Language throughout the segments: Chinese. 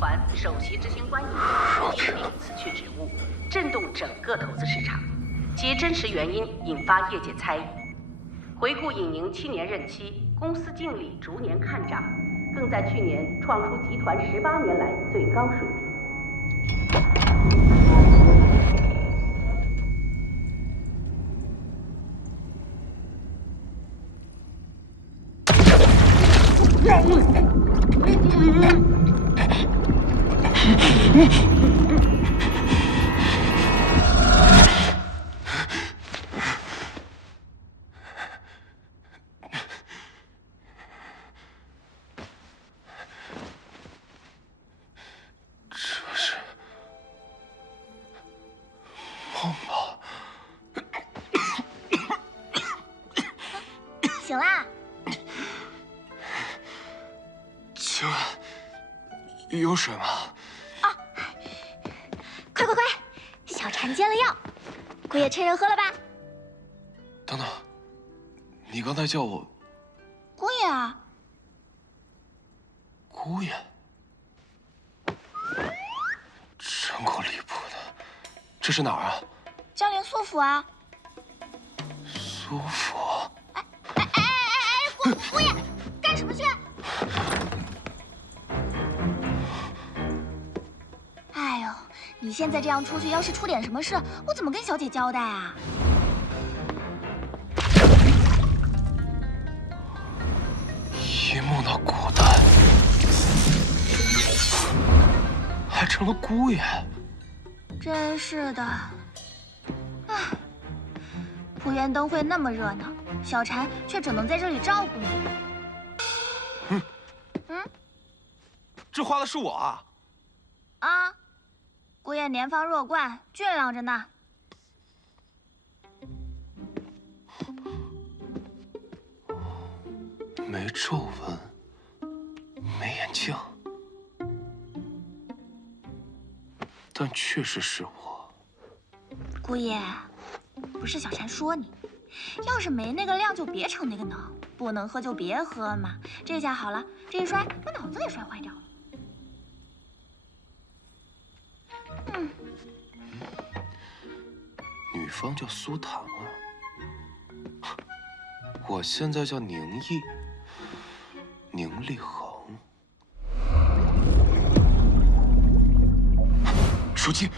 团首席执行官尹宁因病辞去职务，震动整个投资市场，其真实原因引发业界猜疑。回顾尹宁7年任期，公司净利逐年看涨，更在去年创出集团18年来最高水平。 醒啦！请问有水吗？啊！快快快！小婵接了药，姑爷趁热喝了吧。等等，你刚才叫我姑爷啊？姑爷，真够离谱的。这是哪儿啊？江陵苏府啊。苏府。 姑爷，干什么去？哎呦，你现在这样出去，要是出点什么事，我怎么跟小姐交代啊？一梦到古代，还成了姑爷。真是的。唉，蒲园灯会那么热闹。 小婵却只能在这里照顾你。这花的是我啊！啊，姑爷年方弱冠，俊朗着呢。没皱纹，没眼镜，但确实是我。姑爷，不是小婵说你。 要是没那个量，就别逞那个能；不能喝就别喝嘛。这下好了，这一摔把脑子给摔坏掉了。女方叫苏檀儿，我现在叫宁毅，宁立恒。手机。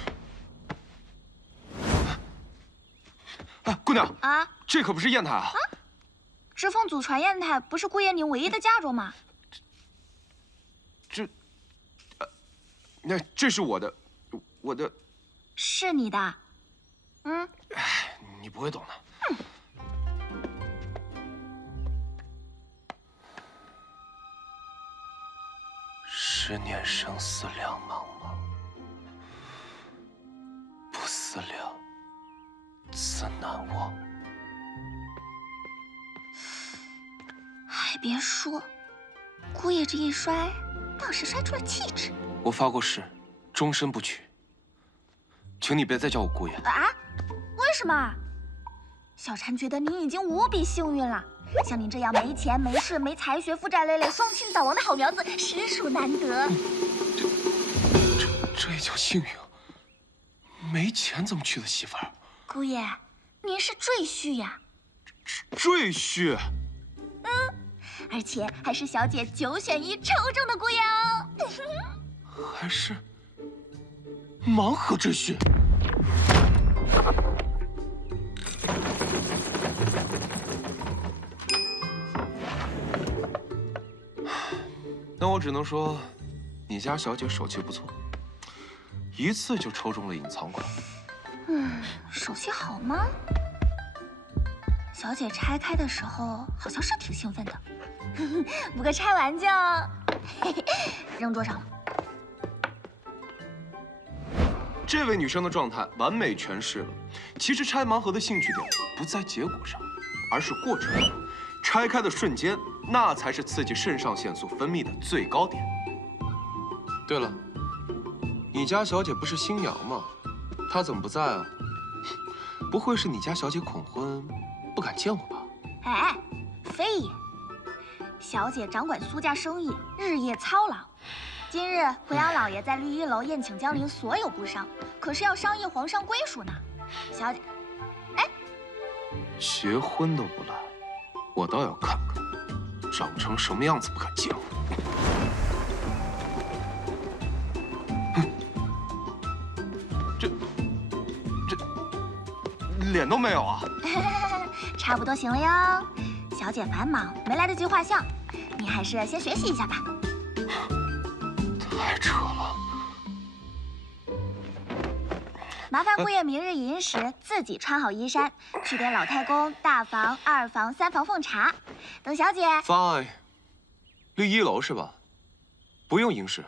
哎，姑娘啊！ 这可不是砚台啊！知凤祖传砚台不是姑爷您唯一的嫁妆吗？这是我的。是你的。哎，你不会懂的。10年生死两茫茫，不思量，自难忘。 还别说，姑爷这一摔，倒是摔出了气质。我发过誓，终身不娶。请你别再叫我姑爷啊？为什么？小婵觉得您已经无比幸运了。像您这样没钱、没势、没才学、负债累累、双亲早亡的好苗子，实属难得。这也叫幸运？没钱怎么娶的媳妇儿？姑爷，您是赘婿呀。赘婿？而且还是小姐9选1抽中的姑爷哦。还是盲盒赘婿？那我只能说，你家小姐手气不错，一次就抽中了隐藏款。手气好吗？小姐拆开的时候好像是挺兴奋的，不过拆完就扔桌上了。这位女生的状态完美诠释了，其实拆盲盒的兴趣点不在结果上，而是过程。拆开的瞬间，那才是刺激肾上腺素分泌的最高点。对了，你家小姐不是新娘吗？她怎么不在啊？不会是你家小姐恐婚，不敢见我吧？哎，非也。小姐掌管苏家生意，日夜操劳，今日濮阳老爷在绿衣楼宴请江陵所有部商，可是要商议皇上归属呢。小姐，哎，结婚都不来，我倒要看看，长成什么样子不敢见我。这脸都没有啊！差不多行了哟。小姐繁忙，没来得及画像，你还是先学习一下吧。太扯了。麻烦姑爷明日寅时自己穿好衣衫，去给老太公大房、二房、三房奉茶。等小姐。Fine， 绿衣楼是吧？不用迎侍。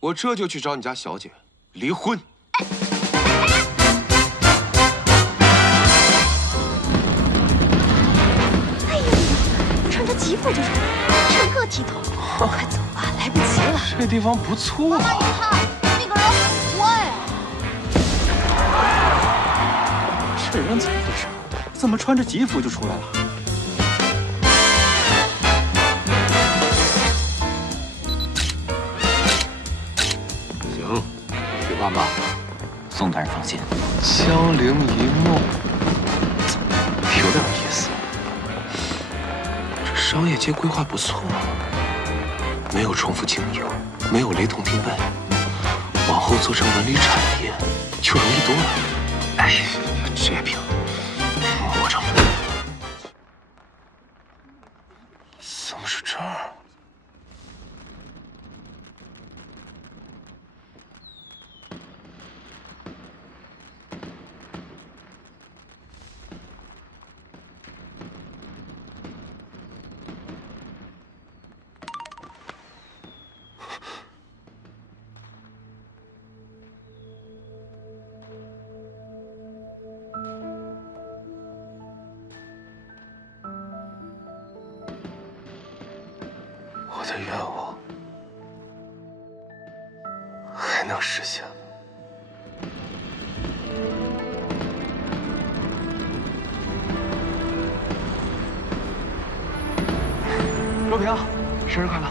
我这就去找你家小姐离婚。哎呀，穿着吉服就出来，趁个剃头，快走吧，来不及了。这地方不错啊。妈妈，你看那个人好乖呀。这人怎么回事？怎么穿着吉服就出来了？行，去办吧。宋大人放心。江陵一梦，有点意思。这商业街规划不错，没有重复经营，没有雷同定位，往后做成文旅产业就容易多了。哎，这饼摸着了，怎么是这儿？我的愿望还能实现吗？若平，生日快乐！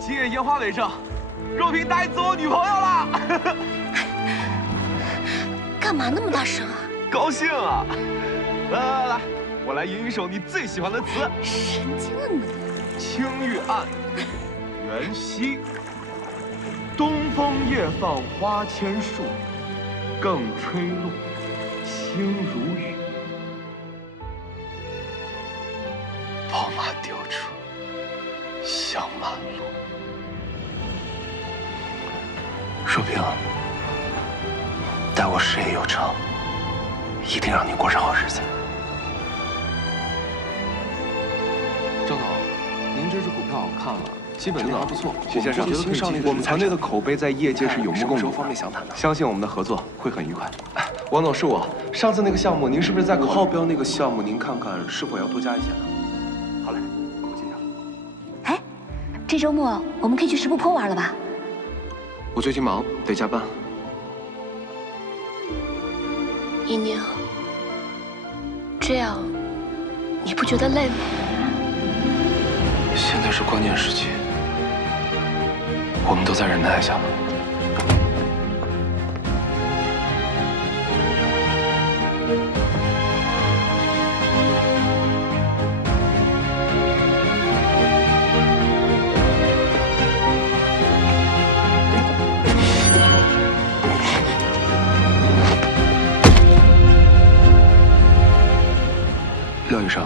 今夜烟花为证，若平答应做我女朋友了。干嘛那么大声啊？高兴啊！来，我来吟一首你最喜欢的词。神经啊你！青玉案，元夕。东风夜放花千树，更吹落，星如雨。宝马雕车，香满路。若冰，待我事业有成，一定让你过上好日子。郑总，您这只股票我看了，基本面还不错。徐先生，我们团队的口碑在业界是有目共睹的，相信我们的合作会很愉快。王总，是我。上次那个项目，您是不是在5号标那个项目，您看看是否要多加一些呢？好嘞，我记下。哎，这周末我们可以去石浦坡玩了吧？我最近忙，得加班。姨娘，这样你不觉得累吗？现在是关键时期，我们都再忍耐一下吧。廖医生，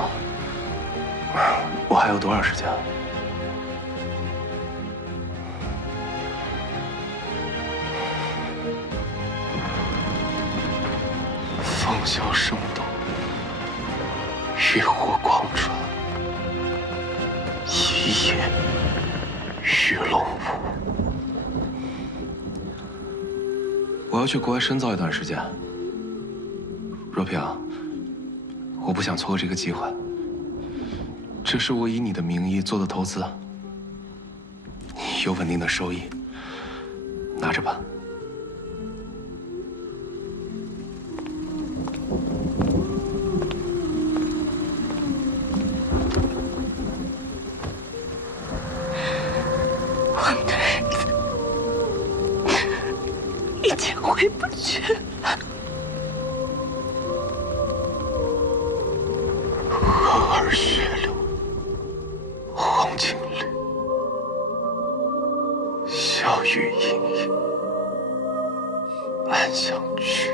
我还有多少时间？风萧声动，浴火光传，一夜鱼龙舞。我要去国外深造一段时间。若平，我不想错过这个机会。这是我以你的名义做的投资，有稳定的收益，拿着吧。儿雪柳，黄金缕，小雨盈盈，暗香去。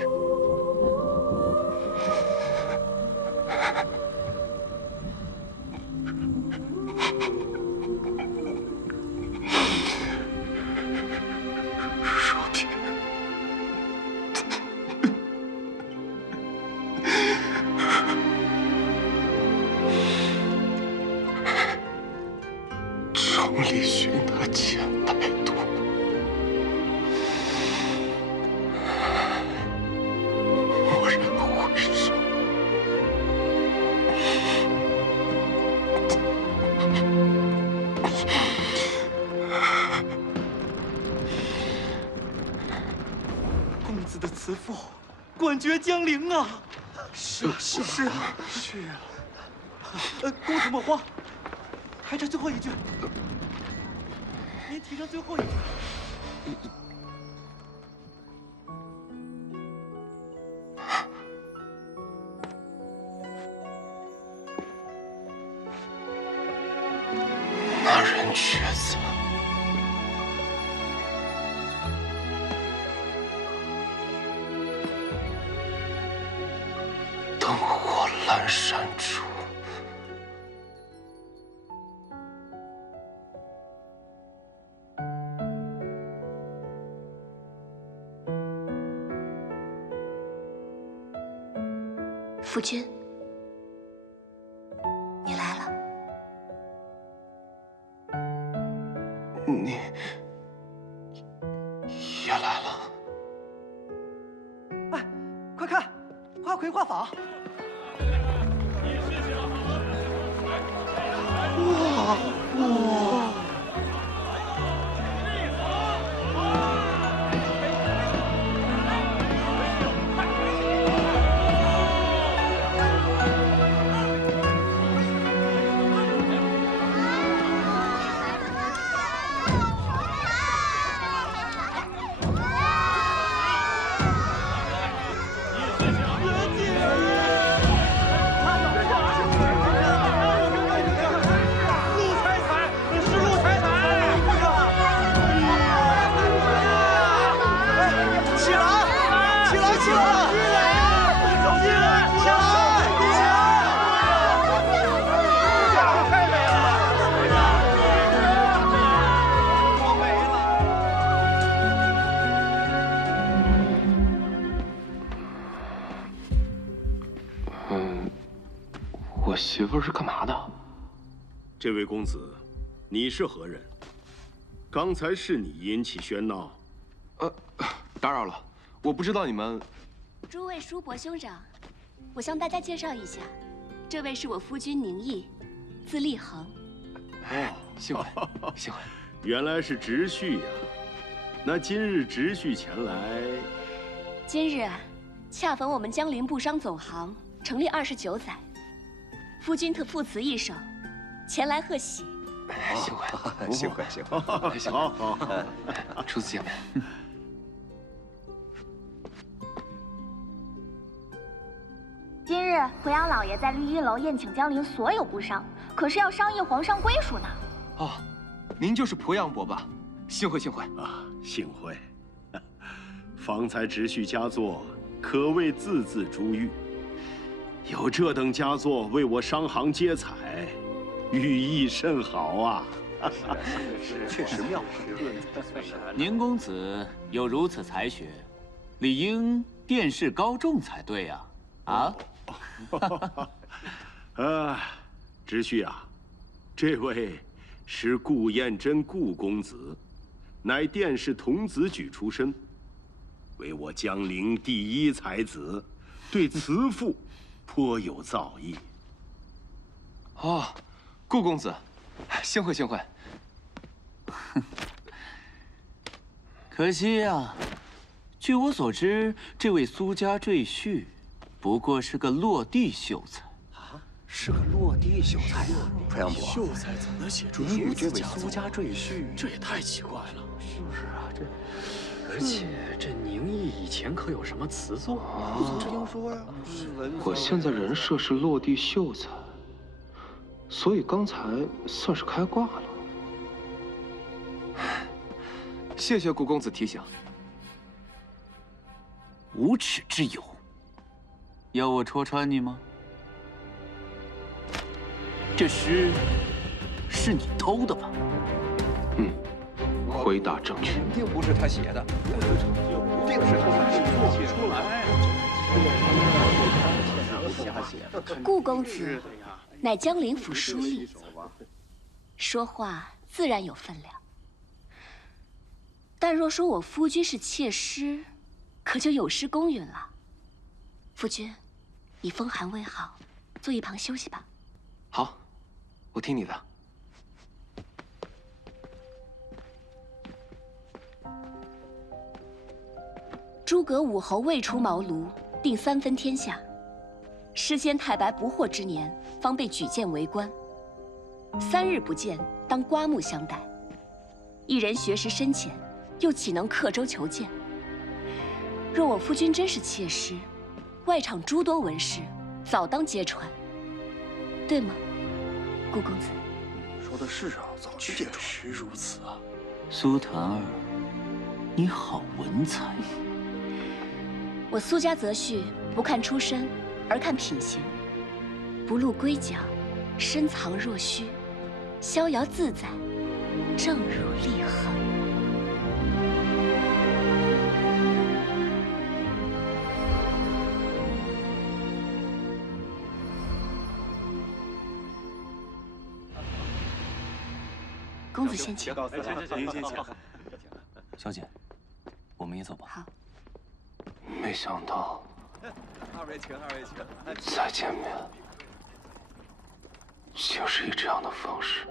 若天，众里寻他千百度，蓦然回首，公子的慈父，管爵江陵啊！是啊。公子莫慌，还差最后一句，您提上最后一句。那人却在。灯火阑珊处。夫君，你来了。你也来了。哎，快看，花魁画舫！哇！我媳妇儿是干嘛的？这位公子，你是何人？刚才是你引起喧闹。打扰了，我不知道你们。诸位叔伯兄长，我向大家介绍一下，这位是我夫君宁毅，字立恒。哦，幸会，幸会。原来是直婿呀。那今日直婿前来，今日啊，恰逢我们江陵布商总行成立29载，夫君特赋词一首，前来贺喜。幸会，幸会，幸会，幸会。好，初次见面。今日濮阳老爷在绿荫楼宴请江陵所有布商，可是要商议皇上归属呢。哦，您就是濮阳伯吧？幸会，幸会啊，幸会。方才直婿佳作，可谓字字珠玉。有这等佳作为我商行接采，寓意甚好啊！确实妙。宁公子有如此才学，理应殿试高中才对呀！直婿啊，这位是顾彦真顾公子，乃殿试童子举出身，为我江陵第一才子，对慈父颇有造诣。哦，顾公子，幸会，幸会。可惜呀，据我所知，这位苏家赘婿不过是个落地秀才。是个落地秀才呀！濮阳伯，秀才怎么能写出你与这位苏家赘婿，这也太奇怪了。是啊，而且这宁毅以前可有什么词作？不曾听说呀。我现在人设是落地秀才，所以刚才算是开挂了。谢谢顾公子提醒。无耻之友，要我戳穿你吗？这诗是你偷的吧？嗯，回答正确。肯定不是他写的，一定是他写的。出来。顾公子乃江陵府书吏，说话自然有分量。但若说我夫君是窃师，可就有失公允了。夫君，以风寒为好，坐一旁休息吧。好，我听你的。诸葛武侯未出茅庐，定3分天下。诗仙太白不惑之年，方被举荐为官。3日不见，当刮目相待。一人学识深浅，又岂能刻舟求剑？若我夫君真是窃师，外场诸多文士，早当揭穿，对吗，顾公子？说的是啊，早去揭穿。确实如此啊。苏檀儿，你好文采。我苏家择婿不看出身，而看品行。不露龟角，深藏若虚，逍遥自在，正如立恒。公子先请。您先请。小姐，我们也走吧。好。没想到，二位请。再见面，竟是以这样的方式。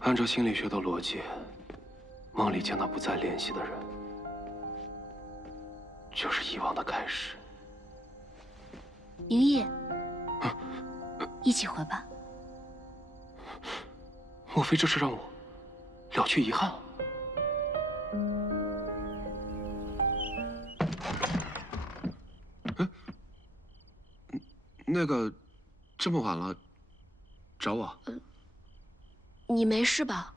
按照心理学的逻辑，梦里见到不再联系的人，就是遗忘的开始。宁毅，一起回吧。莫非这是让我了却遗憾？那个，这么晚了，找我？你没事吧？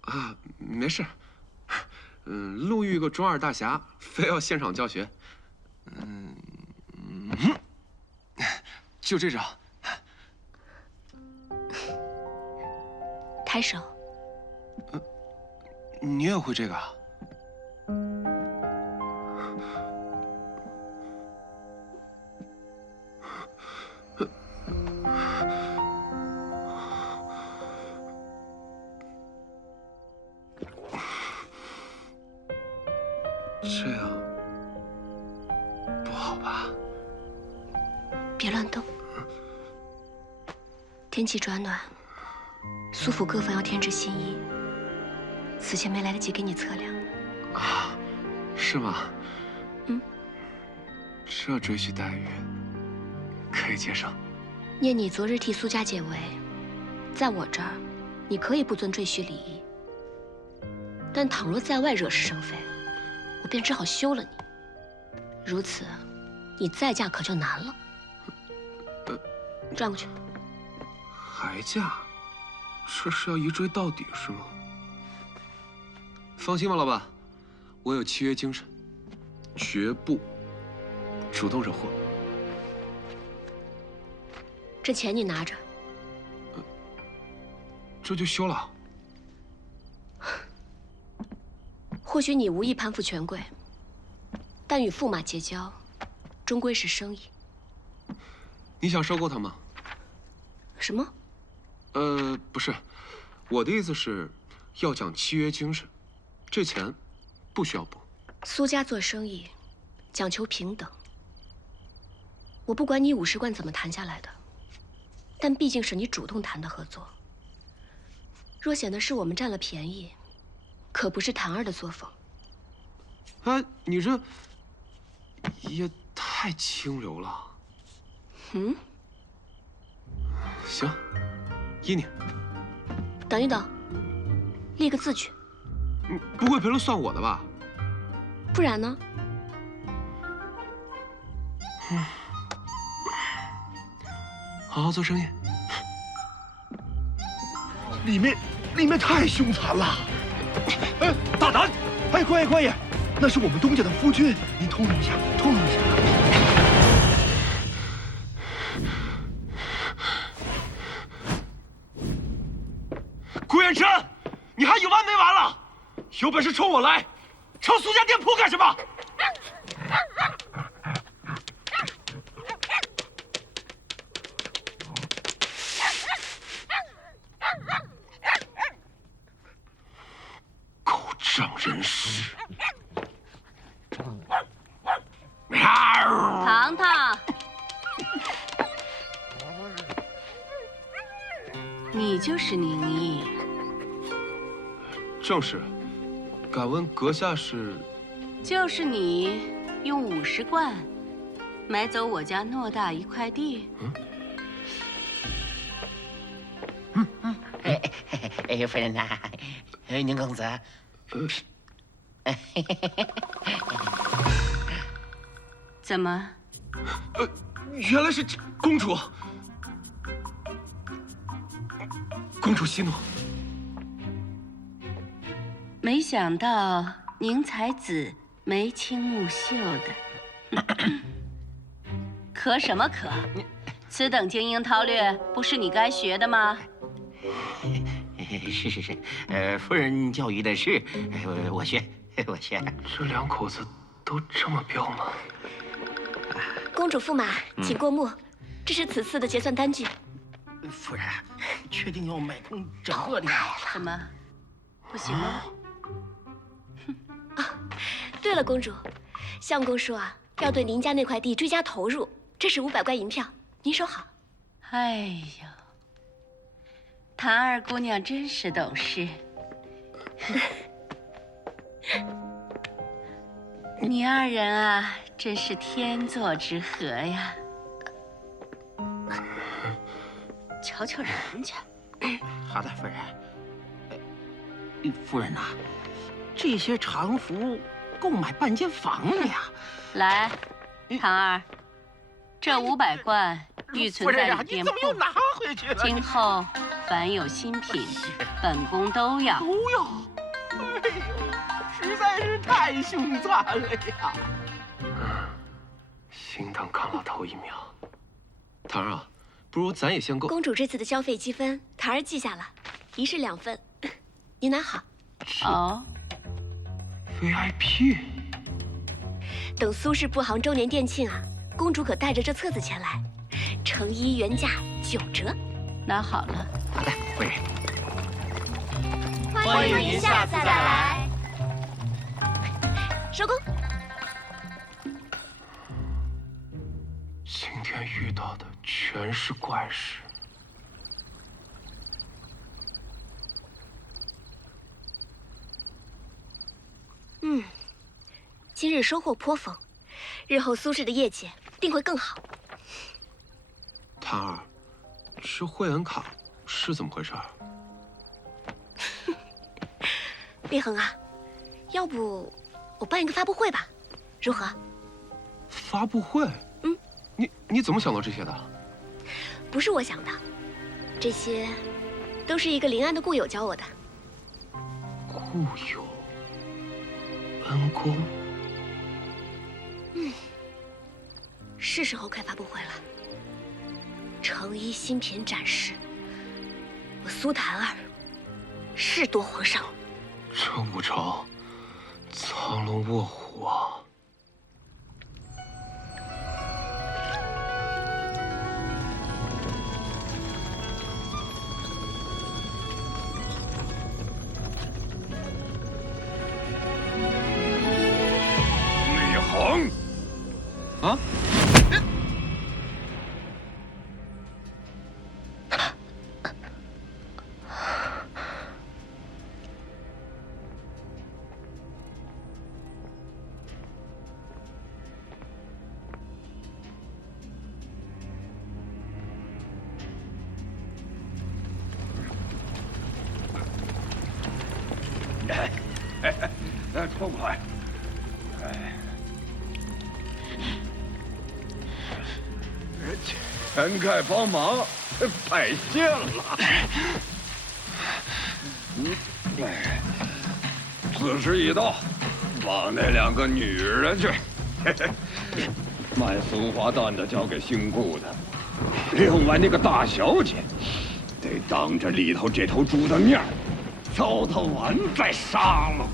啊，没事。路遇个中二大侠，非要现场教学。就这招。抬手。你也会这个啊？这样不好吧？别乱动。天气转暖，苏府各房要添置新衣，此前没来得及给你测量。啊，是吗？嗯。这赘婿待遇可以接受。念你昨日替苏家解围，在我这儿，你可以不遵赘婿礼仪，但倘若在外惹是生非，我便只好休了你。如此，你再嫁可就难了。转过去。还嫁？这是要一追到底是吗？放心吧，老板，我有契约精神，绝不主动惹祸。这钱你拿着。这就休了？或许你无意攀附权贵，但与驸马结交，终归是生意。你想收购他吗？什么？不是，我的意思是，要讲契约精神，这钱不需要补。苏家做生意，讲求平等。我不管你50贯怎么谈下来的，但毕竟是你主动谈的合作。若显得是我们占了便宜，可不是檀儿的作风。哎，你这也太清流了。嗯。行，依你。等一等，立个字去。你不会赔了算我的吧？不然呢？好好做生意。里面太凶残了！哎，大胆！哎，官爷，那是我们东家的夫君，您通融一下，通融一下。顾远琛，你还有完没完了？有本事冲我来！抄苏家店铺干什么？狗仗人势！糖糖，你就是宁毅。正是。敢问阁下是？就是你用50贯买走我家偌大一块地。夫人呐，宁公子。怎么？原来是公主。公主息怒。没想到宁才子眉清目秀的，可什么可？此等精英韬略，不是你该学的吗？是，夫人教育的是，我学。这两口子都这么彪吗？公主驸马，请过目，这是此次的结算单据。夫人，确定要买通整个的？怎么，不行吗？对了，公主，相公说啊，要对您家那块地追加投入，这是500贯银票，您收好。哎呦，谭二姑娘真是懂事。你二人啊，真是天作之合呀！瞧瞧人家。好的，夫人。夫人呐，这些常服够买半间房了呀！来，唐儿，这500贯预存在你店铺。你怎么又拿回去了？今后凡有新品，本宫都要。都要。哎呦，实在是太凶残了呀！心疼看了头一秒。唐儿啊，不如咱也先购。公主这次的消费积分，檀儿记下了，一式2份，您拿好。哦。VIP。等苏氏布行周年店庆啊，公主可带着这册子前来，成衣原价9折。拿好了。好的，夫人。欢迎您下次再来。收工。今天遇到的全是怪事。今日收获颇丰，日后苏氏的业绩定会更好。谭儿，这会员卡是怎么回事？立恒啊，要不我办一个发布会吧，如何？发布会？你怎么想到这些的？不是我想的，这些都是一个临安的故友教我的。故友，恩公。是时候开发布会了。成衣新品展示，我苏檀儿誓夺皇上。这武朝，藏龙卧虎啊！李恒，啊？痛快！全盖帮忙，太现了。此时已到，帮那2个女人去。卖松花蛋的交给姓顾的，另外那个大小姐，得当着里头这头猪的面糟蹋完再杀了。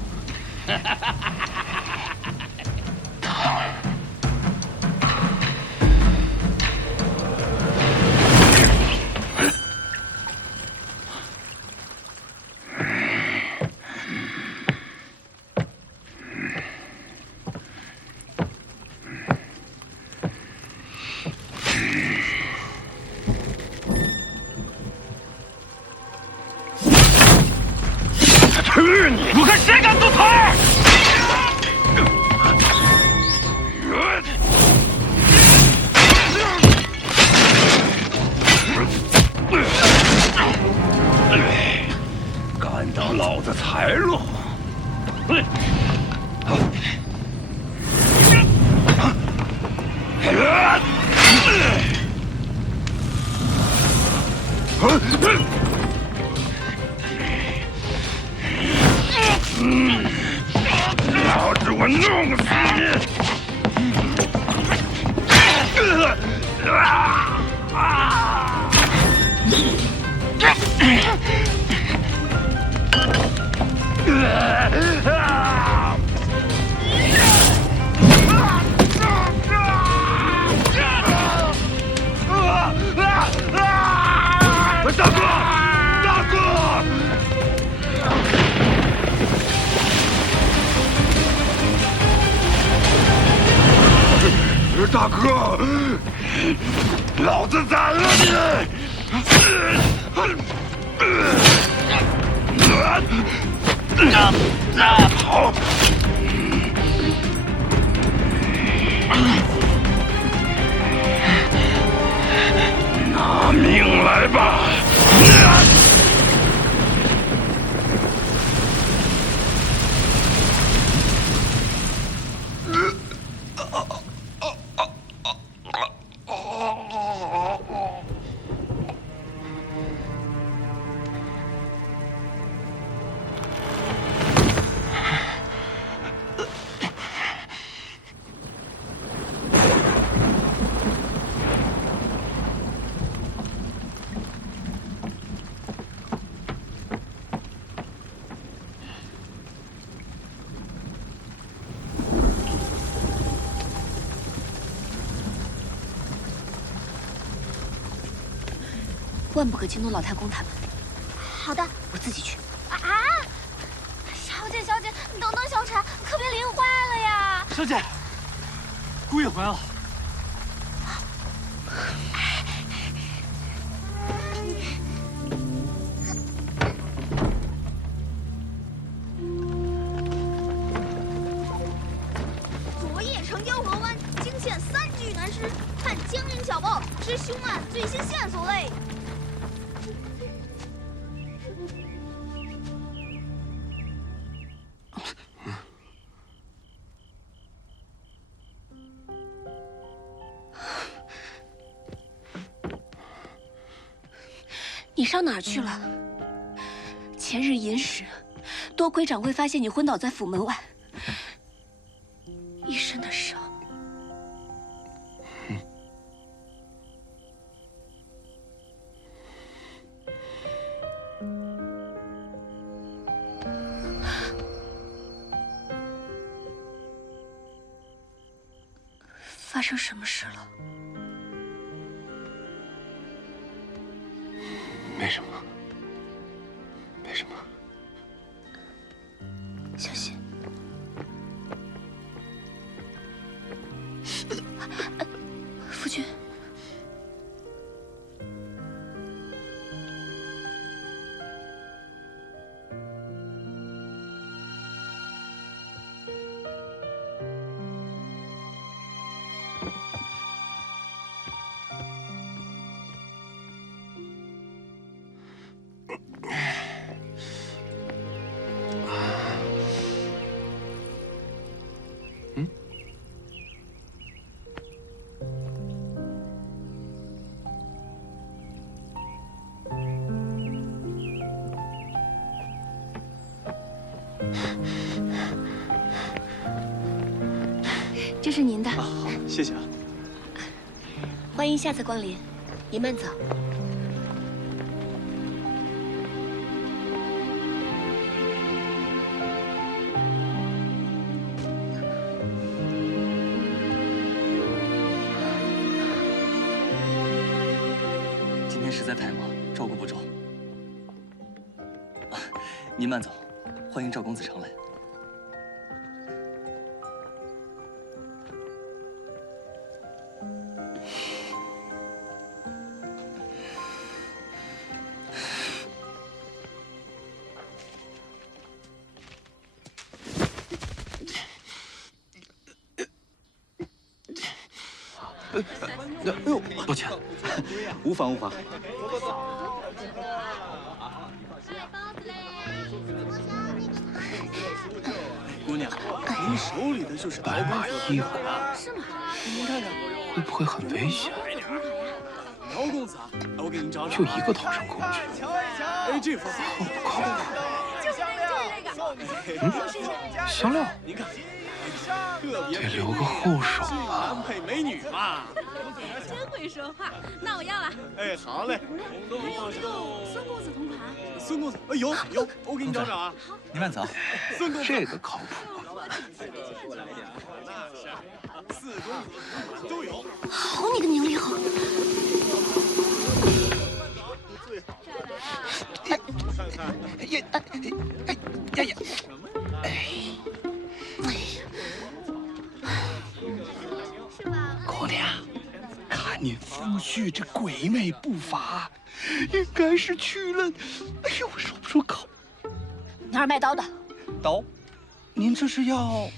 去你！我看谁敢动腿！敢当老子财路！老子我弄死你！大哥，大哥！大哥，老子宰了你！跑！拿命来吧！万不可惊动老太公他们。好的，我自己去。啊！小姐，小姐，你等等小婵，可别淋坏了呀！小姐，姑爷回来了。昨夜城妖河湾惊现3具男尸，探江阴小报知凶案最新线索类。你上哪儿去了？前日寅时，多亏掌柜发现你昏倒在府门外，一身的伤。发生什么事了？没什么，没什么。小心。夫君。这是您的。好，谢谢啊。欢迎下次光临，您慢走。今天实在太忙，照顾不周。您慢走，欢迎赵公子常来。哎呦，抱歉，无妨无妨。姑娘，您手里的就是白马一虎，是吗？您看看，会不会很危险？姚公子啊，我给您找找。就一个逃生工具，哎，这幅好不靠谱。就是那个。香料，您看，得留个后手啊。般配美女嘛。真会说话，那我要了。哎，好嘞。还有这个孙公子同款。孙公子，哎有，我给你找找啊。您慢走。孙公子，这个靠谱。四公子都有。好你个宁厉猴！姑娘，看你夫婿这鬼魅步伐，应该是去了。哎呦，我说不出口。哪儿卖刀的？刀？您这是要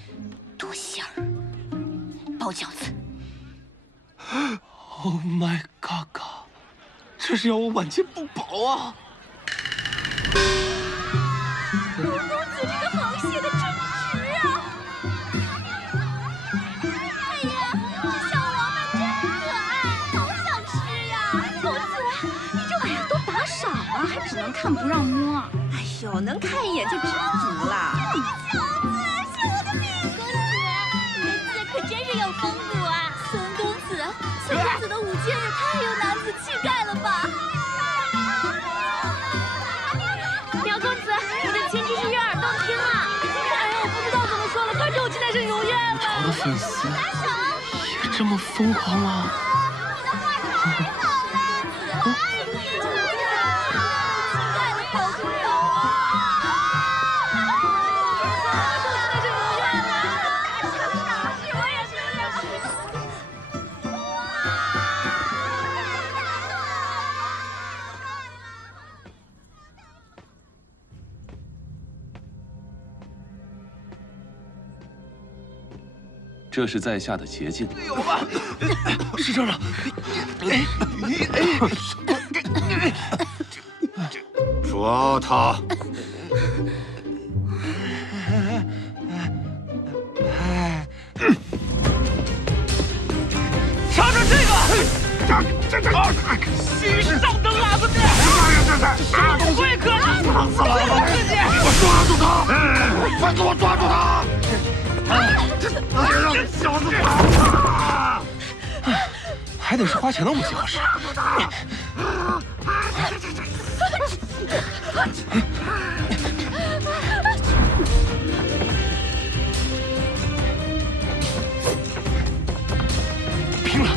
剁馅儿，包饺子。Oh my god！ 这是要我晚节不保啊！公子这个螃蟹的真值啊！哎呀，这小王八真可爱，好想吃呀！公子，你这玩意儿多打赏啊，还只能看不让摸。哎呦，能看一眼就知足了。小子，是我的命！公子，你的字可真是有风骨啊！孙公子的舞剑也太有男子气概了吧！苗公子，我的琴真是悦耳动听啊！哎呀，我不知道怎么说了，快祝我期待生如愿吧！我的粉丝也这么疯狂吗？你的话太好了，我爱你！气概的好朋友啊！祝期待生如愿吧！我也是。这是在下的捷径。有吧？是这样的。抓他！瞧瞧这个，新上的喇叭店，什么会客人？我抓住他！快给我抓住他！别让这小子跑！还得是花钱的武器合适。拼了！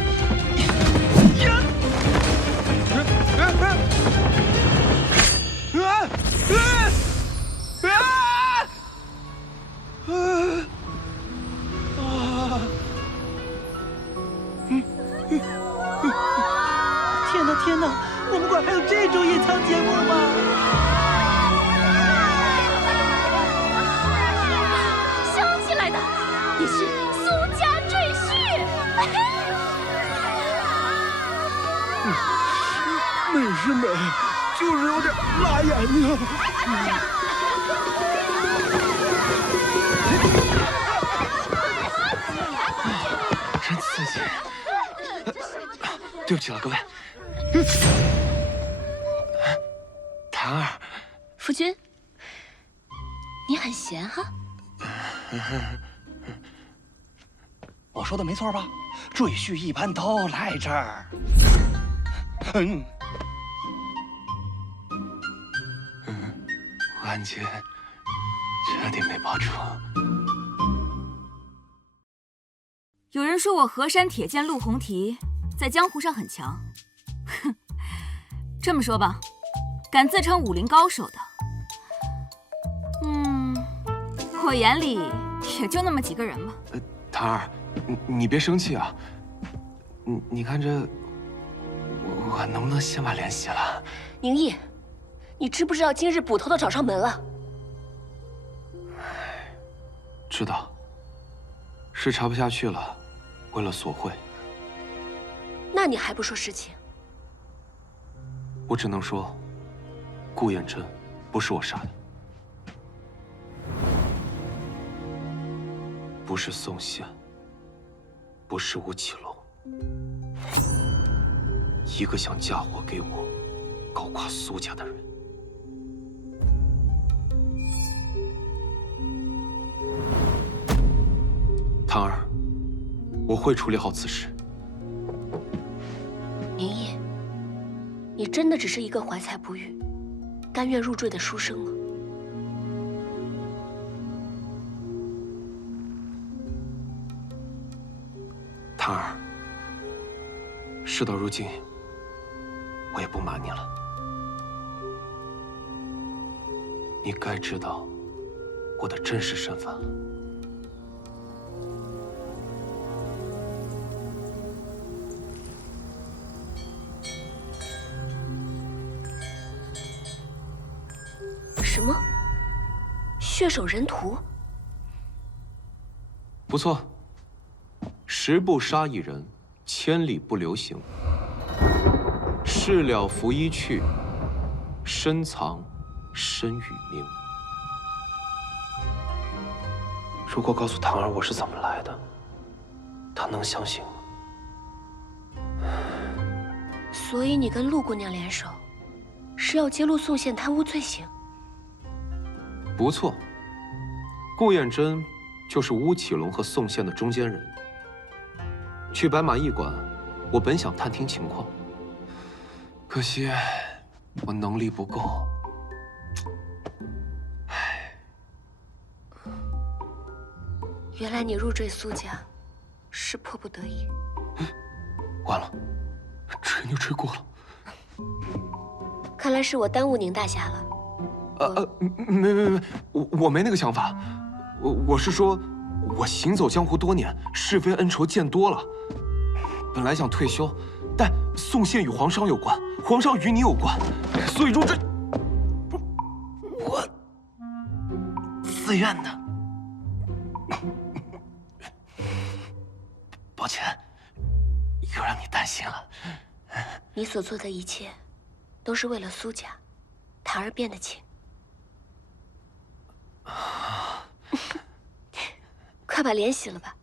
天哪！我们馆还有这种野餐节目吗？想起来的，也是苏家赘婿。美是美，就是有点辣眼睛。真刺激！对不起了，各位。谭儿，夫君，你很闲哈。我说的没错吧？赘婿一般都来这儿。万劫差点没保住。有人说我河山铁剑陆红提在江湖上很强，哼，这么说吧，敢自称武林高手的，我眼里也就那么几个人吧。檀儿，你别生气啊。你看这，我能不能先把脸洗了？宁毅，你知不知道今日捕头都找上门了？知道，是查不下去了，为了索贿。那你还不说实情？我只能说，顾衍真不是我杀的，不是宋宪，不是吴奇隆，一个想嫁祸给我、搞垮苏家的人。檀儿，我会处理好此事。宁毅，你真的只是一个怀才不遇、甘愿入赘的书生吗？檀儿，事到如今，我也不瞒你了。你该知道我的真实身份了。什么？血手人屠？不错，10步杀一人，千里不留行。事了拂衣去，深藏身与名。如果告诉檀儿我是怎么来的，她能相信吗？所以你跟陆姑娘联手，是要揭露宋宪贪污罪行？不错，顾衍真就是吴启隆和宋宪的中间人。去白马驿馆，我本想探听情况，可惜我能力不够。原来你入赘苏家，是迫不得已。完了，吹牛吹过了。看来是我耽误宁大侠了。没，我没那个想法。我是说，我行走江湖多年，是非恩仇见多了。本来想退休，但宋宪与皇商有关，皇上与你有关，所以入赘。我自愿的。抱歉，又让你担心了。你所做的一切，都是为了苏家，檀儿变的情。快把脸洗了吧。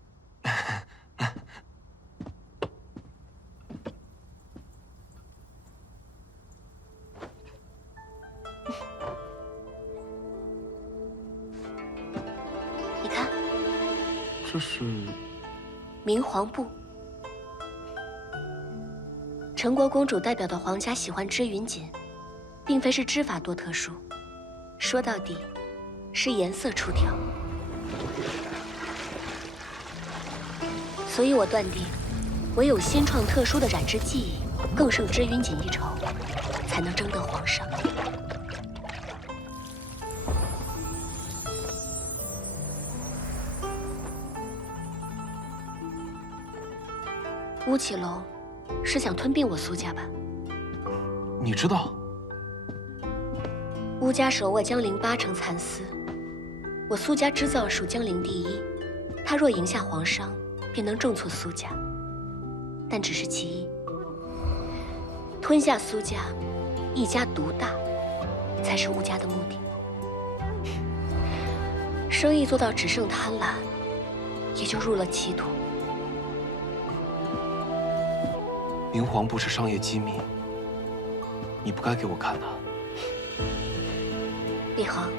你看，这是明皇布。陈国公主代表的皇家喜欢织云锦，并非是织法多特殊，说到底，是颜色出挑。所以我断定，唯有新创特殊的染织技艺，更胜织云锦一筹，才能争得皇上。吴启隆是想吞并我苏家吧？你知道？吴家手握江陵8成蚕丝，我苏家织造数江陵第一。他若赢下皇商，便能重挫苏家。但只是其一，吞下苏家，一家独大，才是吴家的目的。生意做到只剩贪婪，也就入了歧途。明皇布是商业机密，你不该给我看的。李恒，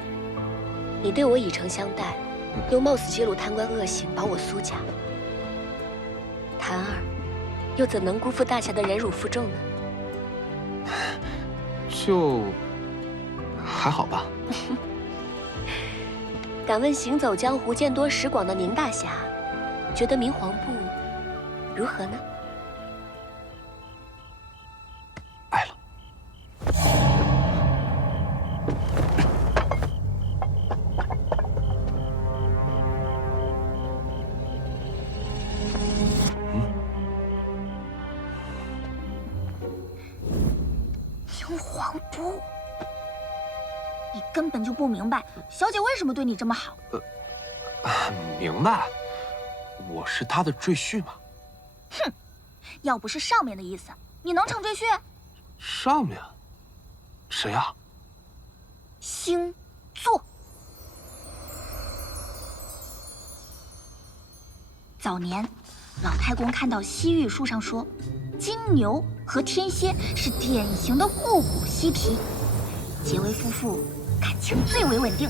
你对我以诚相待，又貌似揭露贪官恶行，保我苏家，檀儿，又怎能辜负大侠的忍辱负重呢？就还好吧。敢问行走江湖见多识广的宁大侠，觉得明皇部如何呢？爱了。明皇部，你根本就不明白小姐为什么对你这么好。明白，我是她的赘婿嘛。哼，要不是上面的意思，你能成赘婿？上面？谁啊？星座。早年，老太公看到西域书上说，金牛和天蝎是典型的互补西提，结为夫妇，感情最为稳定。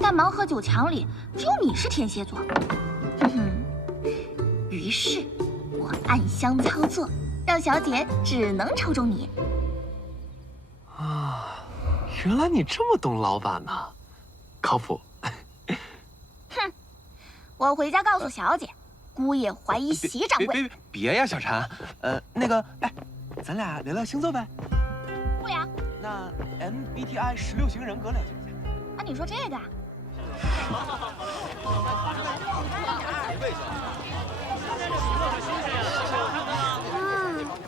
但盲盒九强里只有你是天蝎座，哼哼。于是，我暗箱操作，让小姐只能抽中你。啊，原来你这么懂老板呢，靠谱。哼，我回家告诉小姐，姑爷怀疑席掌柜。别呀，小婵，那个，哎，咱俩聊聊星座呗。不聊。那 MBTI 16型人格了解一下。啊，你说这个啊？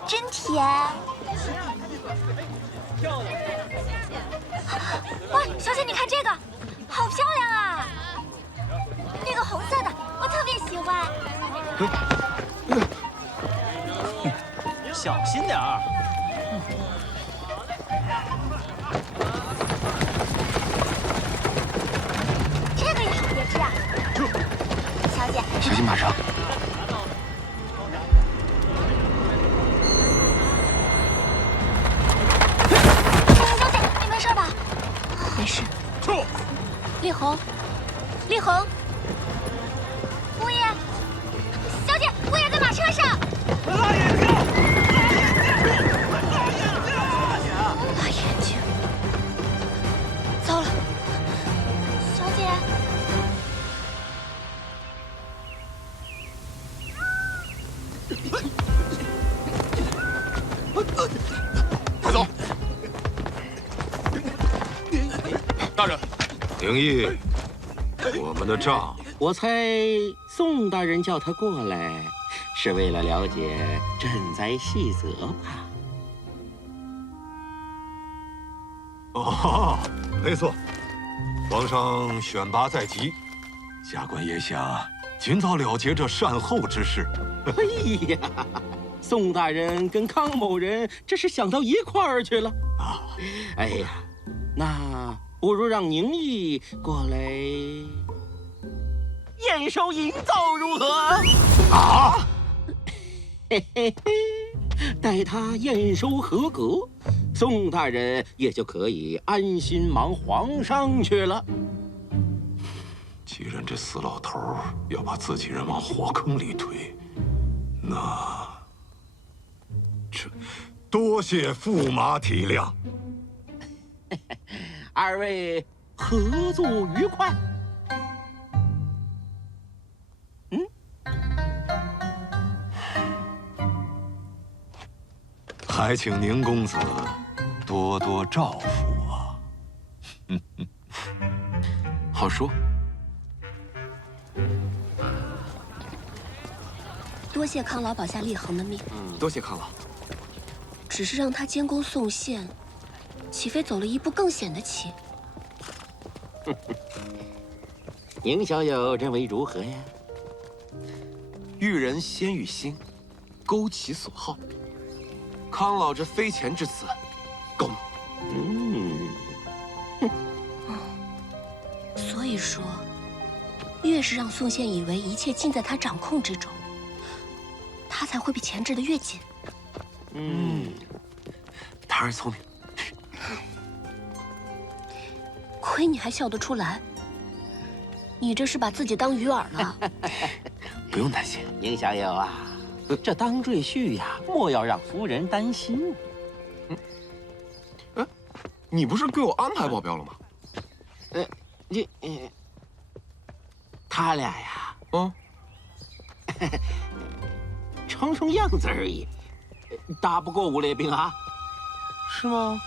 真甜。哇，小姐，你看这个，好漂亮啊！这个红色的，我特别喜欢。小心点儿。这个也好别致啊。小姐，小心马上。小姐，你没事吧？没事。丽红，丽红，姑爷，小姐，姑爷在马车上。拉眼睛！拉眼睛！糟了，小姐。快走！大人，灵异，我们的账，我猜宋大人叫他过来，是为了了解赈灾细则吧？哦，没错，皇上选拔在即，下官也想尽早了结这善后之事。哎呀，宋大人跟康某人这是想到一块儿去了啊！哎呀，那不如让宁毅过来验收营造如何？啊！嘿嘿嘿，待他验收合格，宋大人也就可以安心忙皇上去了。既然这死老头要把自己人往火坑里推，那这多谢驸马体谅。二位合作愉快。还请宁公子多多照拂啊！好说。多谢康老保下立恒的命。多谢康老。只是让他监工送线，岂非走了一步更显得起？宁小友认为如何呀？遇人先遇心，勾其所好。康老这非钱之词，够。所以说，越是让宋宪以为一切尽在他掌控之中，他才会被钳制得越紧。他儿聪明。亏你还笑得出来。你这是把自己当鱼饵了。不用担心，宁小友啊，这当赘婿呀，莫要让夫人担心。哎，你不是给我安排保镖了吗？他俩呀，冲样子而已，打不过5列兵啊。是吗？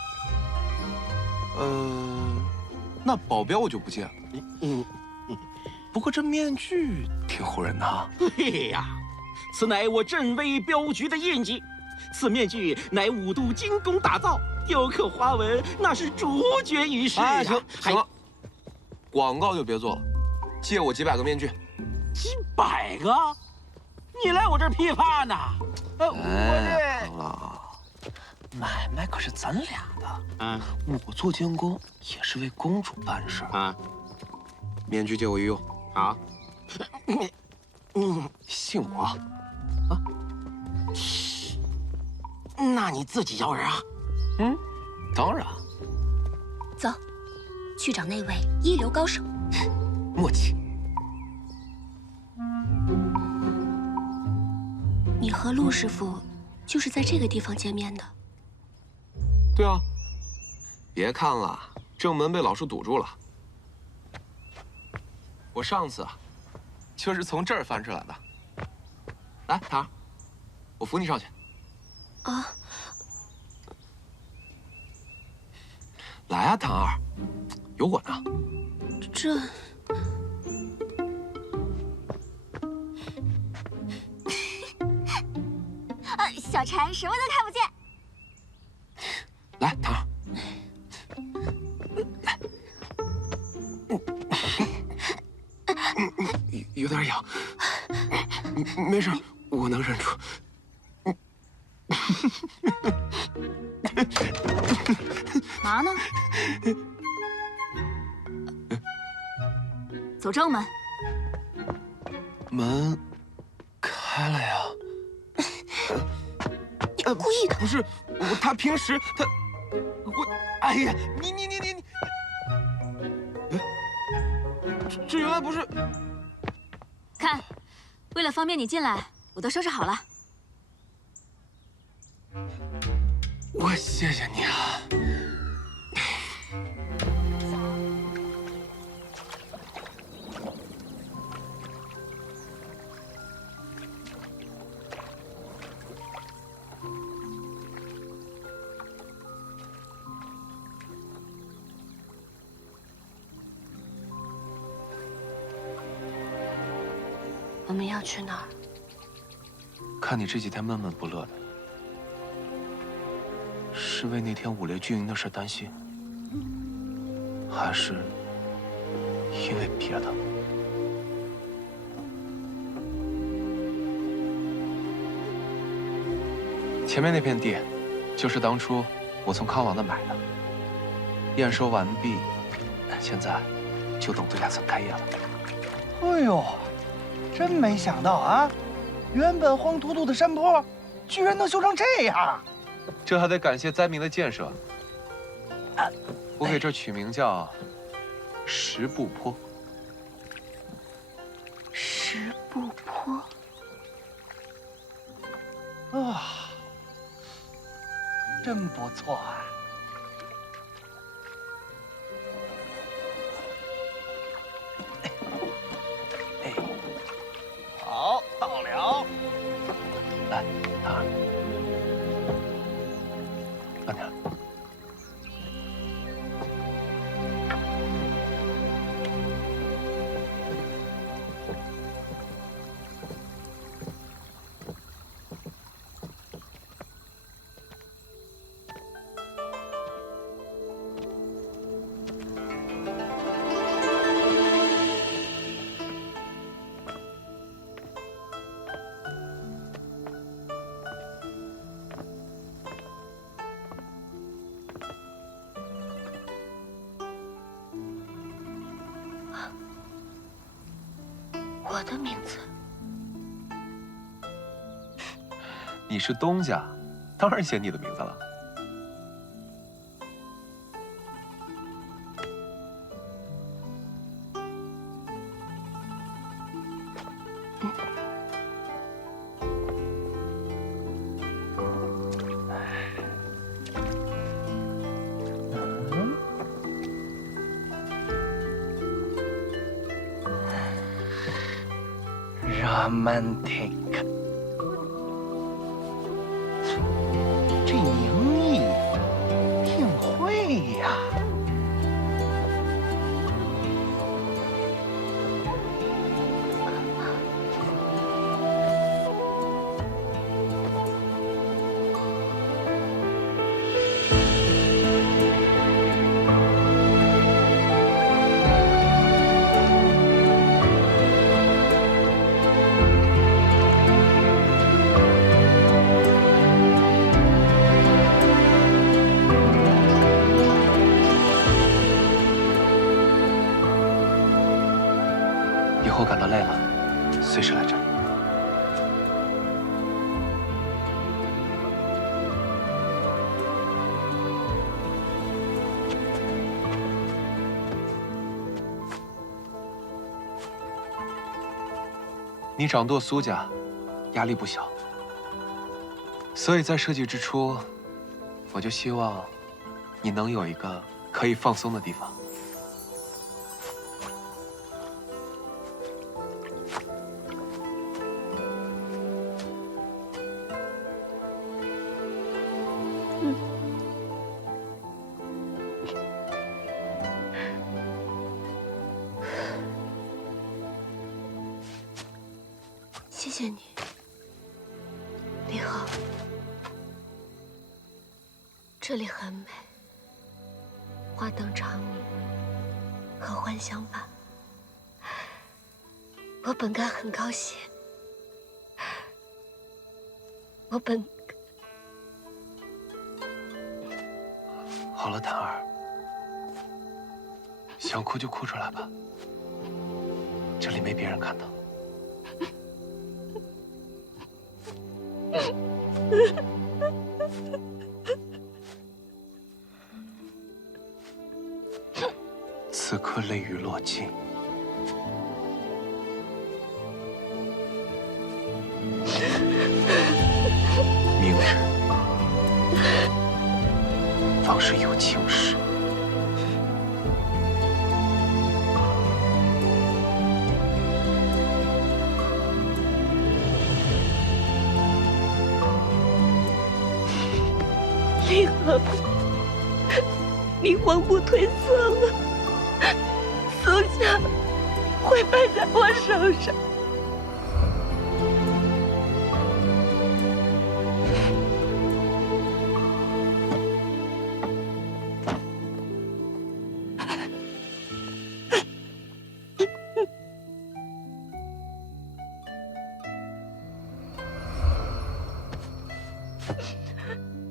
那保镖我就不借了。不过这面具挺唬人的啊。对呀，此乃我镇威镖局的印记。此面具乃5度精工打造，雕刻花纹那是卓绝于世啊！行了，广告就别做了，借我几百个面具。几百个？你来我这儿批发呢？哎，行了，买卖可是咱俩的。我做监工也是为公主办事啊。面具借我一用。好。信我啊。那你自己要人啊？当然。走，去找那位一流高手。默契。你和陆师傅就是在这个地方见面的。对啊。别看了，正门被老师堵住了。我上次啊，就是从这儿翻出来的。来，唐儿，我扶你上去。啊！来啊，唐儿，有我呢。这……小陈什么都看不见。来，唐儿。有点痒，没事，我能忍住。嘛呢？走正门。门开了呀。你故意的？不是，他平时哎呀，你，这原来不是。看，为了方便你进来，我都收拾好了。我谢谢你啊。我们要去哪儿？看你这几天闷闷不乐的，是为那天5列军营的事担心，还是因为别的？前面那片地，就是当初我从康王那买的。验收完毕，现在就等对甲层开业了。哎呦！真没想到啊，原本黄秃秃的山坡，居然能修成这样。这还得感谢灾民的建设。我给这取名叫石步坡。石步坡。啊，真不错啊。好，到了。来，唐儿，慢点。我的名字。你是东家，当然写你的名字了。Romantic。这宁毅挺会呀。以后感到累了，随时来这儿。你掌舵苏家，压力不小，所以在设计之初，我就希望你能有一个可以放松的地方。谢谢你，李浩。这里很美，花灯长明，合欢相伴。我本该很高兴，好了，檀儿，想哭就哭出来吧，这里没别人看到。此刻泪雨落尽，明日方是有情时。李浩，你魂不褪色了，苏家会败在我手上。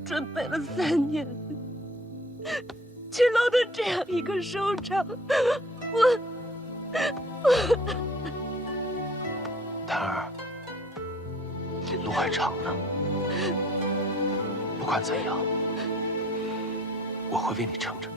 准备了3年，却落得这样一个收场。檀儿，路还长呢。不管怎样，我会为你撑着。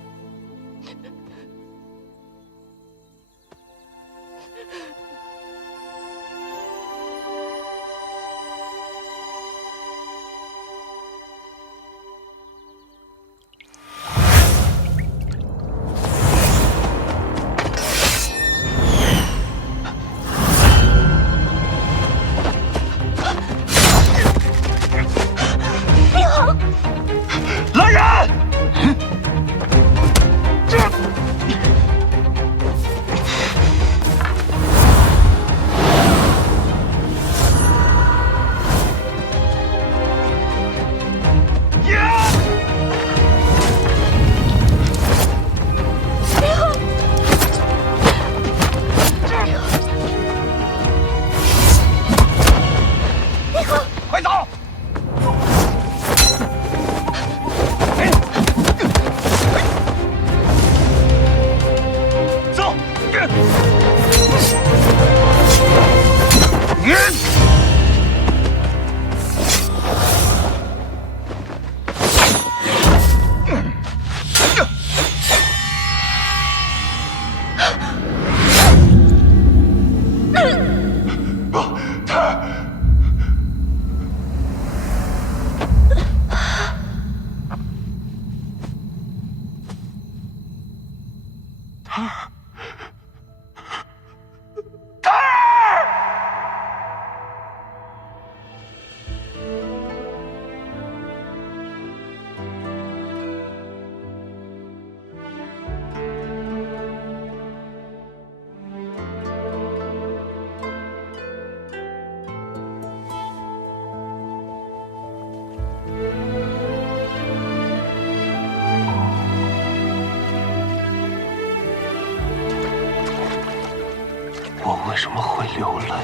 来人！什么会流泪？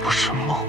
不是梦吗？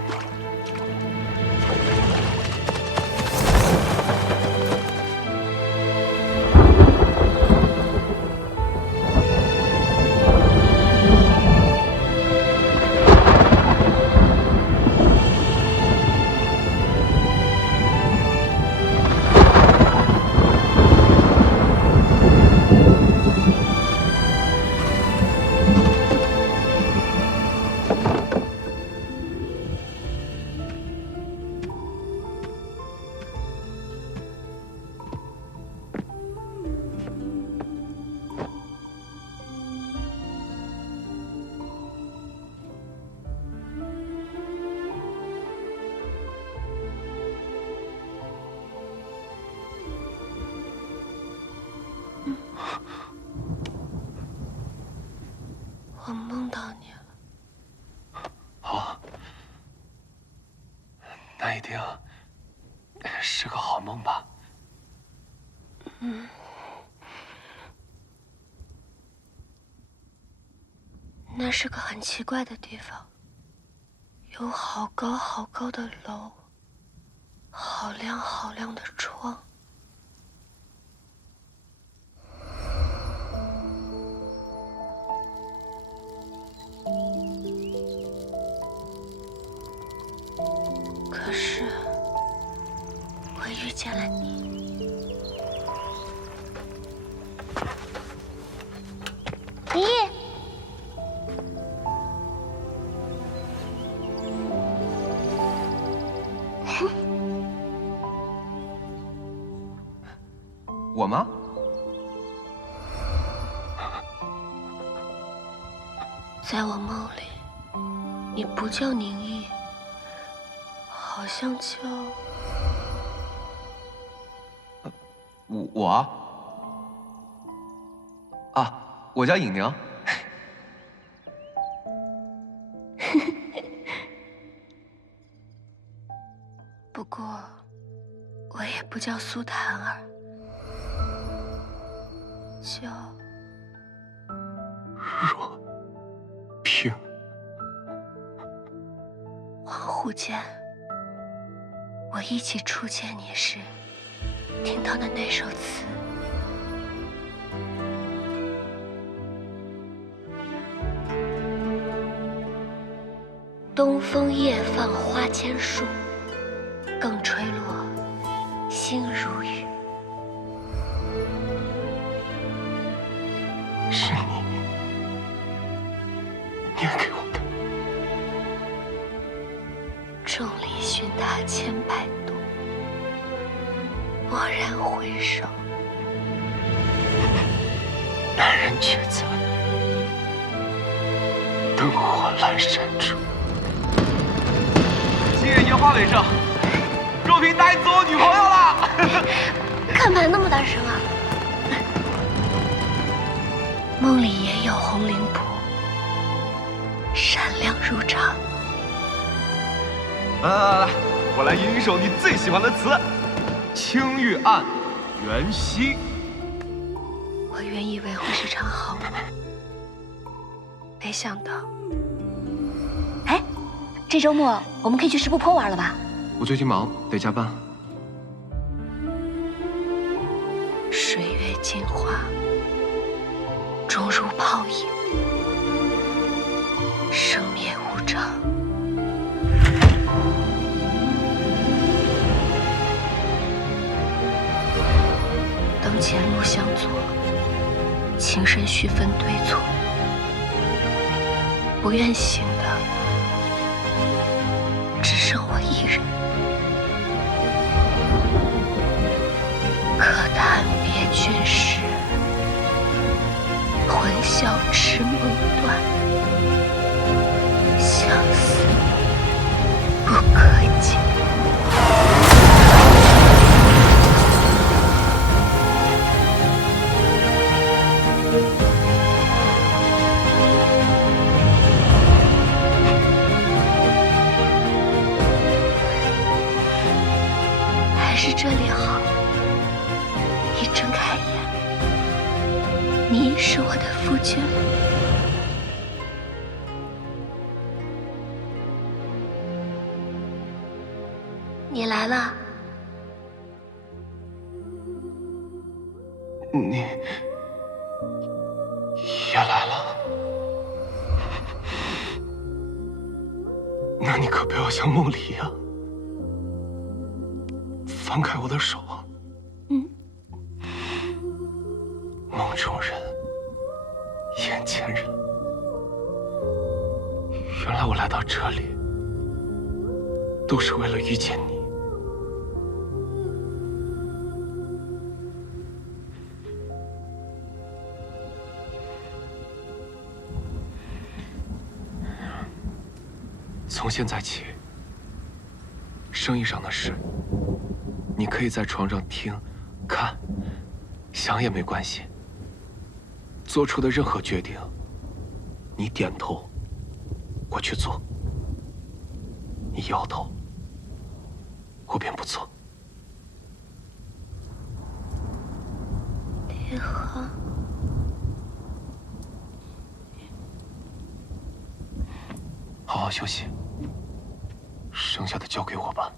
我梦到你了。好，那一定是个好梦吧？嗯。那是个很奇怪的地方，有好高好高的楼，好亮好亮的窗。可是，我遇见了你。林毅，我吗？在我梦里，你不叫宁毅，好像叫我啊，我叫尹宁。不过，我也不叫苏檀儿，叫若萍。恍惚间，我一起初见你时听到的那首词。东风夜放花千树，更吹落，星如雨。是你念给我的。众里寻他千百度，蓦然回首，那人却在灯火阑珊处。今夜烟花为证，若萍答应做我女朋友了。干嘛那么大声啊？梦里也有红灵谱，闪亮如常。来，我来吟一首你最喜欢的词，《青玉案·元夕》。我原以为会是场好梦，没想到。哎，这周末我们可以去石步坡玩了吧？我最近忙，得加班。水月镜花，终如泡影，生灭无常。灯前路向左，情深须分对错。不愿醒的，只剩我一人。可叹别君时，魂消痴梦断，相思不可解。还是这里好。一睁开眼，你是我的夫去了。你来了。你也来了？那你可不要像梦里一样放开我的手啊！梦中人，眼前人，原来我来到这里都是为了遇见你。从现在起，生意上的事，你可以在床上听、看、想也没关系。做出的任何决定，你点头，我去做；你摇头，我便不做。李航，好好休息，剩下的交给我吧。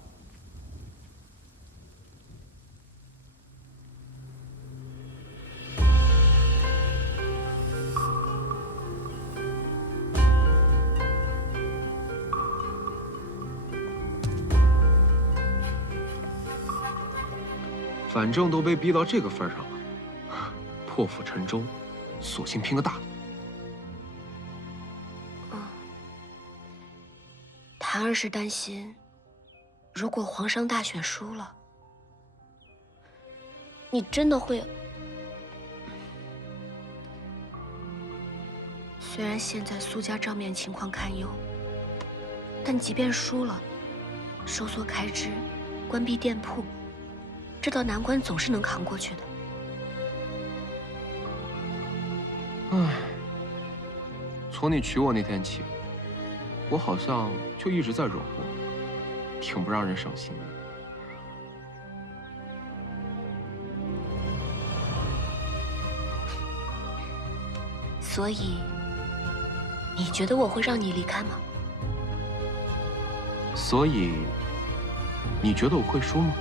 反正都被逼到这个份上了，破釜沉舟，索性拼个大的。檀儿是担心，如果皇上大选输了，你真的会……虽然现在苏家账面情况堪忧，但即便输了，收缩开支，关闭店铺，这道难关总是能扛过去的。唉，从你娶我那天起，我好像就一直在惹祸，挺不让人省心的。所以，你觉得我会让你离开吗？所以，你觉得我会输吗？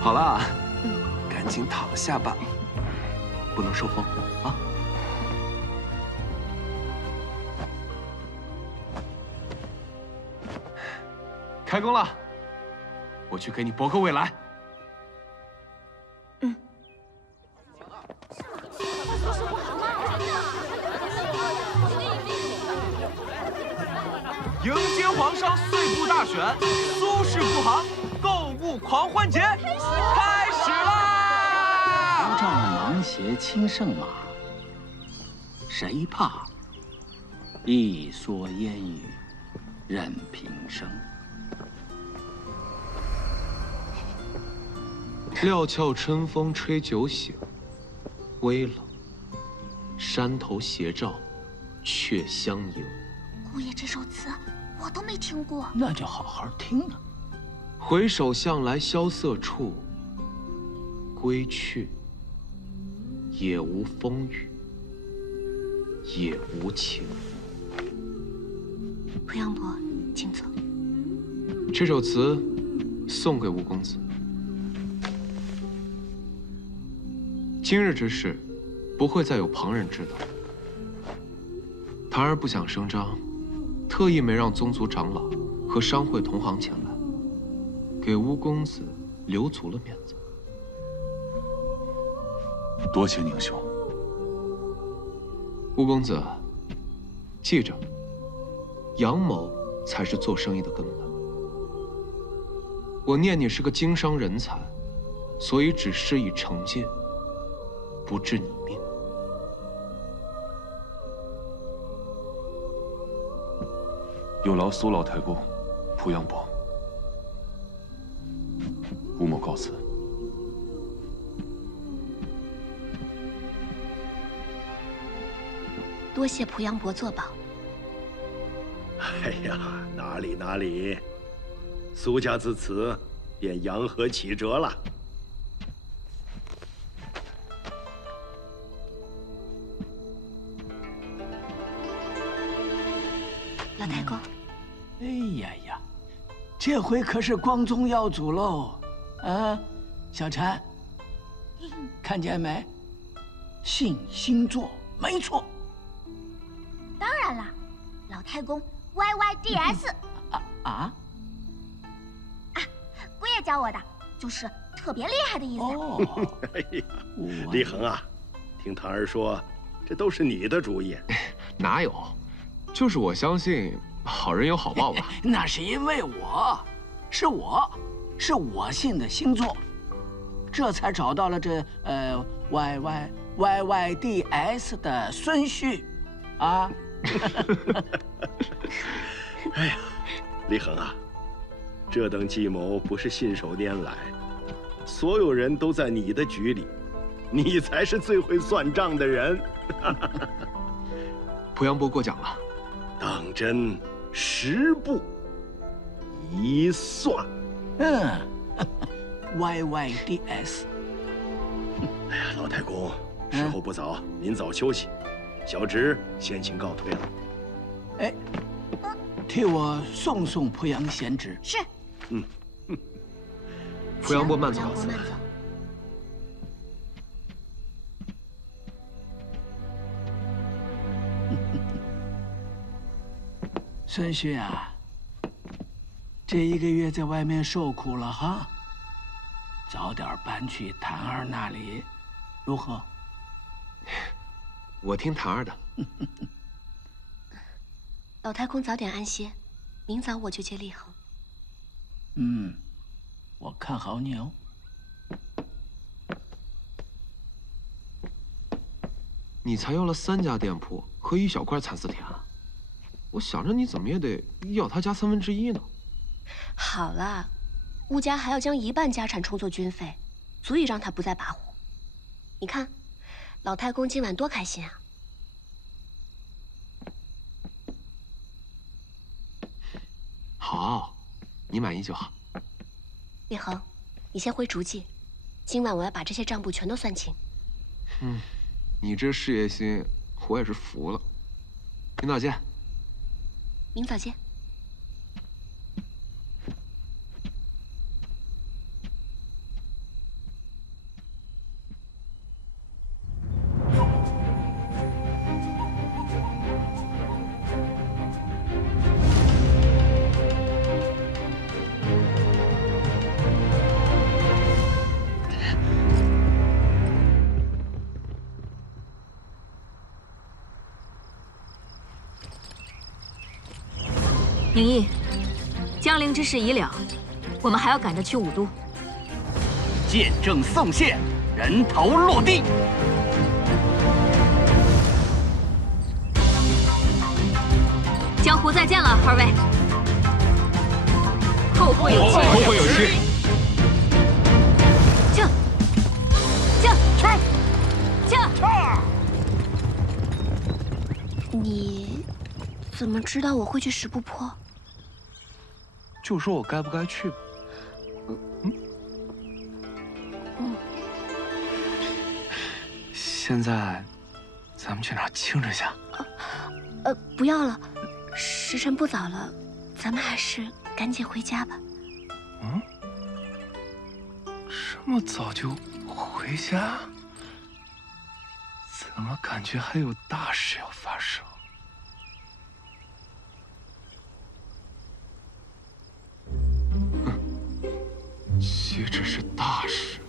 好啦，赶紧躺下吧，不能受风啊！开工了，我去给你搏个未来。迎接皇上岁部大选，苏氏富航购物狂欢节开始啦！不仗芒鞋轻胜马，谁怕？一蓑烟雨任平生。料峭春风吹酒醒，微冷，山头斜照却相迎。姑爷这首词我都没听过，那就好好听啊。回首向来萧瑟处，归去，也无风雨，也无晴。濮阳伯，请坐。这首词送给吴公子。今日之事，不会再有旁人知道。檀儿不想声张，特意没让宗族长老和商会同行前来，给吴公子留足了面子。多谢宁兄。吴公子，记着，阳谋才是做生意的根本。我念你是个经商人才，所以只施以惩戒，不治你命。有劳苏老太公、濮阳伯，吴某告辞。多谢濮阳伯作保。哎呀，哪里哪里，苏家自此便洋河启哲了。老太公。哎呀呀，这回可是光宗耀祖喽！啊，小婵，看见没？信星座没错。当然啦，老太公 YYDS 啊，姑爷教我的，就是特别厉害的意思。哦，哎呀，李恒啊，听堂儿说，这都是你的主意。哪有？就是我相信好人有好报吧。那是因为是我信的星座，这才找到了这YYDS 的孙婿，啊。哎呀，李恒啊，这等计谋不是信手拈来，所有人都在你的局里，你才是最会算账的人。濮阳伯过奖了。当真10步一算。YYDS。哎呀，老太公，时候不早，您早休息。小侄先行告退了。哎，替我送送濮阳贤侄。是。濮阳伯慢走。孙婿啊，这1个月在外面受苦了哈，早点搬去谭儿那里，如何？我听谭儿的。老太公早点安歇，明早我就接立恒。我看好你哦。你才要了3家店铺和1小块蚕丝田，我想着你怎么也得要他家1/3呢。好了，乌家还要将1半家产充作军费，足以让他不再跋扈。你看，老太公今晚多开心啊！好，你满意就好。立恒，你先回竹记，今晚我要把这些账簿全都算清。你这事业心，我也是服了。明早见。明早见。宁毅，江陵之事已了，我们还要赶着去武都。见证送献，人头落地。江湖再见了，2位。后会有期。后会有期。你怎么知道我会去石不坡？就说我该不该去吧。现在，咱们去哪儿庆祝一下？不要了，时辰不早了，咱们还是赶紧回家吧。这么早就回家？怎么感觉还有大事要发生？岂止是大事，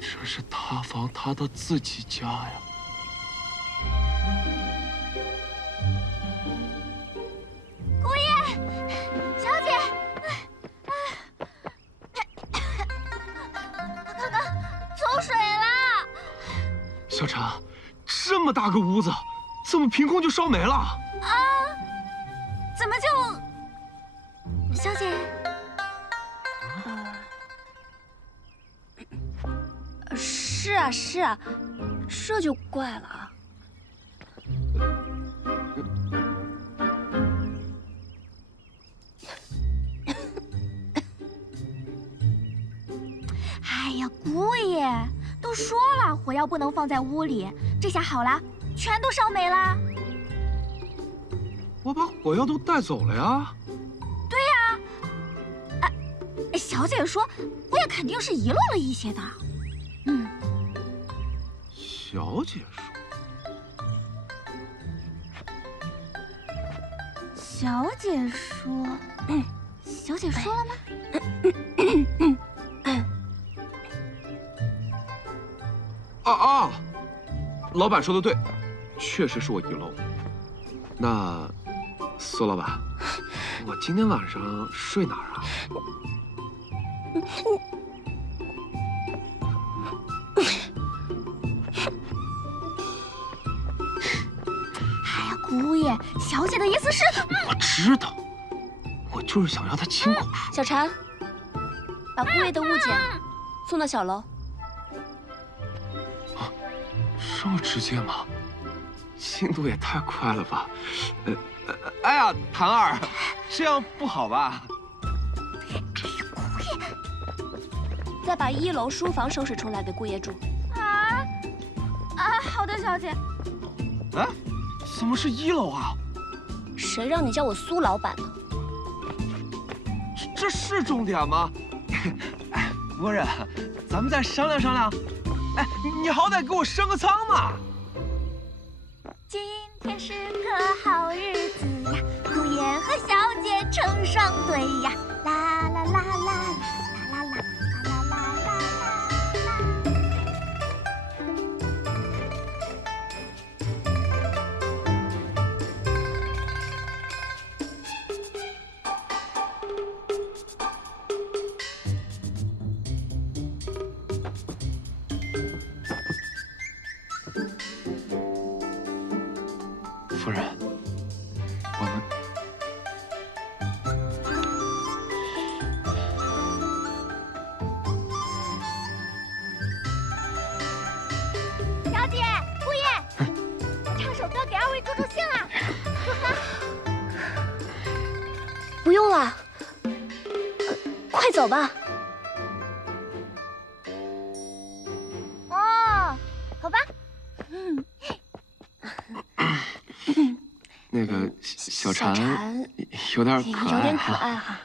这是塌房塌到自己家呀！姑爷，小姐，刚刚走水了。小婵，这么大个屋子，怎么凭空就烧没了？怎么就……小姐，是啊，这就怪了啊。哎呀，姑爷，都说了火药不能放在屋里，这下好了，全都烧没了。我把火药都带走了呀。对呀。小姐说，我也肯定是遗漏了一些的。小姐说。小姐说，小姐说了吗？老板说的对，确实是我遗漏。那苏老板，我今天晚上睡哪儿啊？哎呀，姑爷，小姐的意思是……我知道，我就是想让她亲口说。小婵，把姑爷的物件送到小楼。这么直接吗？进度也太快了吧！哎呀，谭儿，这样不好吧？再把1楼书房收拾出来给姑爷住。好的，小姐。哎，怎么是1楼啊？谁让你叫我苏老板了？这是重点吗？哎，夫人，咱们再商量商量。哎，你好歹给我升个舱嘛！今天是个好日子呀，姑爷和小姐成双对呀，啦啦啦啦啦啦啦啦啦啦啦啦。夫人，我们小姐、姑爷，我唱首歌给2位助助兴啊！不用了，快走吧。哦，好吧。那个小婵有点可爱，有点可爱哈。